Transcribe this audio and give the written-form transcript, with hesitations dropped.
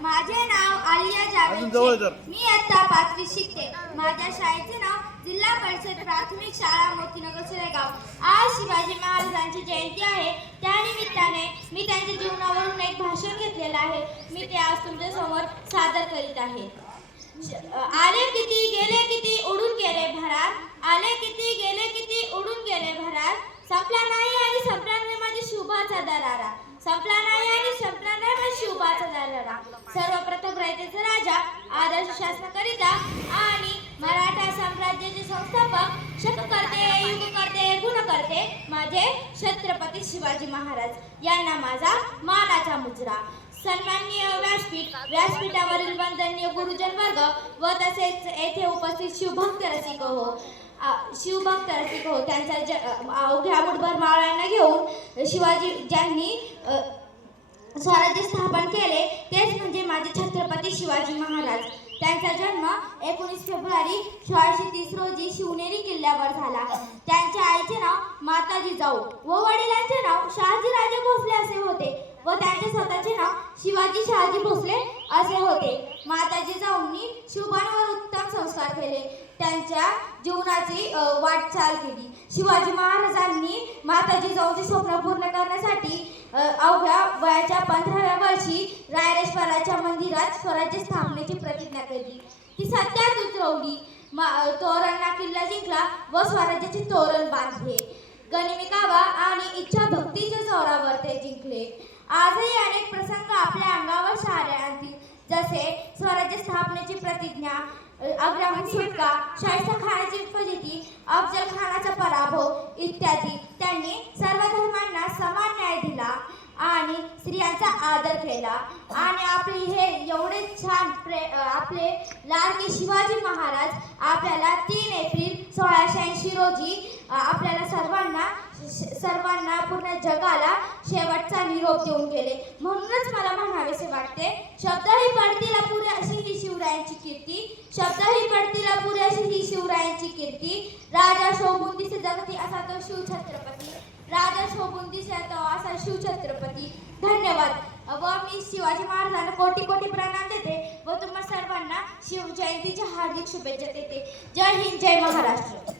माझे नाव आलिया जावेद. मी आता 5वी शिकते. माझ्या शाळेचे नाव जिल्हा परिषद प्राथमिक शाळा मोतीनगर सुरेगाव. आज शिवाजी महाराजांची जयंती आहे. त्यानिमित्ताने मी त्यांच्या जीवनावरून एक भाषण घेतलेलं आहे. मी ते आज तुमच्या समोर सादर करीत आहे. आले किती गेले किती उडून गेले भरात. आले किती गेले किती उडून गेले भरात. संपला नाही आणि संपला नाही माझी शुभाचा दरारा. संपला नाही आणि संपला नाही माझी शुभाचा दरारा. सर्वप्रथम रयतेचा राजा, आदर्श शासनाकरिता आणि मराठा साम्राज्याचे संस्थापक, शककर्ते, युगकर्ते, गुणकर्ते माझे छत्रपती शिवाजी महाराज यांना माझा मानाचा मुजरा. सन्माननीय व्यासपीठावरील वंदनीय गुरुजन वर्ग व तसेच येथे उपस्थित शिवभक्त रसिक हो, त्यांचा अवघ्या मुठभर मावळ्यांना घेऊन शिवाजी ज्यांनी स्वराज्य स्थापन केले तेच म्हणजे माझे छत्रपती शिवाजी महाराज. त्यांचा जन्म 19 फेब्रुवारी 1630 रोजी शिवनेरी किल्ल्यावर झाला. त्यांच्या आईचे नाव माताजी जाऊ व वडिलांचे नाव शहाजीराजे भोसले असे होते व त्यांचे स्वतःचे नाव शिवाजी शहाजी भोसले असे होते. माताजी जाऊंनी शुभांवर उत्तम संस्कार केले. त्यांच्या जीवनाची वाटचाल केली. शिवाजी महाराजांनी माताजी जाऊंचे स्वप्न पूर्ण करण्यासाठी अवघ्या वयाच्या 15व्या वर्षी रायरेश्वराच्या मंदिरात स्वराज्य स्थापनेची प्रतिज्ञा केली. ती सत्यात उतरवली. तोरणा किल्ला जिंकला व स्वराज्याचे तोरण बांधले. गनिमी कावा आणि इच्छा भक्तीच्या जोरावर ते जिंकले. आजही अनेक प्रसंग आपल्या अंगावर शहारे आणतील, जसे स्वराज्य स्थापनेची प्रतिज्ञा, आग्राहून सुटका, शाहिस्ता खानाची फजिती, अफजल खानाचा पराभव इत्यादी. त्यांनी सर्व धर्मांना समान न्याय दिला आणि स्त्रियांचा आदर केला. आणि आपले हे एवढे छान आपले लाडके शिवाजी महाराज आपल्याला 3 एप्रिल 1680 रोजी आपल्याला सर्वांना पूर्ण जगाला शेवटचा निरोप देऊन गेले. म्हणूनच मला म्हणावेसे वाटते, शब्दही पडतील अपुरे अशी ही शिवरायांची कीर्ती. शब्दही पडतील अपुरे अशी ही शिवरायांची कीर्ती. राजा शोभून दिसे जगती असा तो शिवछत्रपती. राजा शोभून दिसे तो असा शिवछत्रपती. धन्यवाद. व मी शिवाजी महाराजांना कोटी कोटी प्रणाम देते व तुम्हा सर्वांना शिवजयंतीच्या हार्दिक शुभेच्छा देते. जय हिंद, जय महाराष्ट्र.